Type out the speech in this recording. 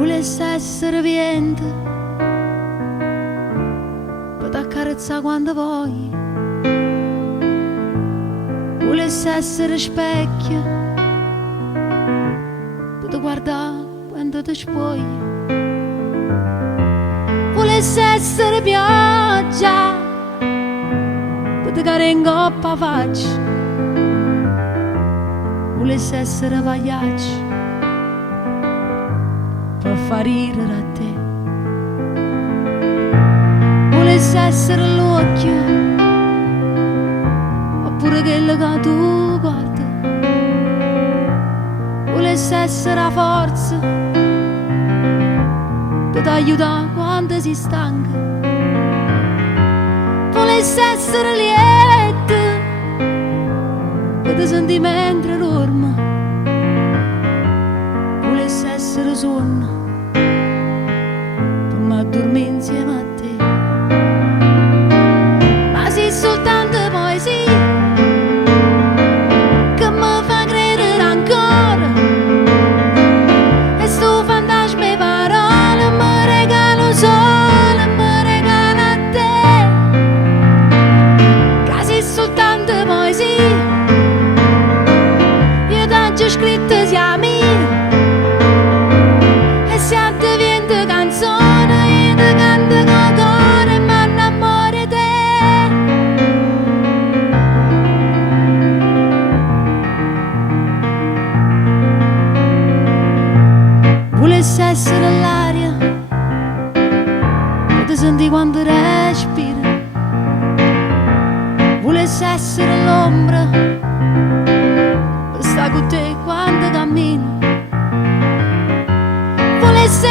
Volessi essere vento per t'accarezzare quando vuoi. Volessi essere specchio per ti guardare quando ti spogli. Volessi essere pioggia per ti care in coppa faccia. Volessi essere pagliaccio per far ridere a te. Volessi essere l'occhio oppure quello che tu guardi. Volessi essere la forza per t'aiutare quando si stanca. Volessi essere lieto per ti sentire mentre dormi. Volessi essere sonno per m'addormentare insieme a te. Ma sei soltanto poesia che mi fa credere ancora, e sto fantasma e parole mi regalo solo, mi regalo a te. Che sei soltanto poesia, io t'ho già scritto sia mia. Volessi essere l'aria per ti sentire quando respiri. Volessi essere l'ombra per stare con te quando cammini. Volessi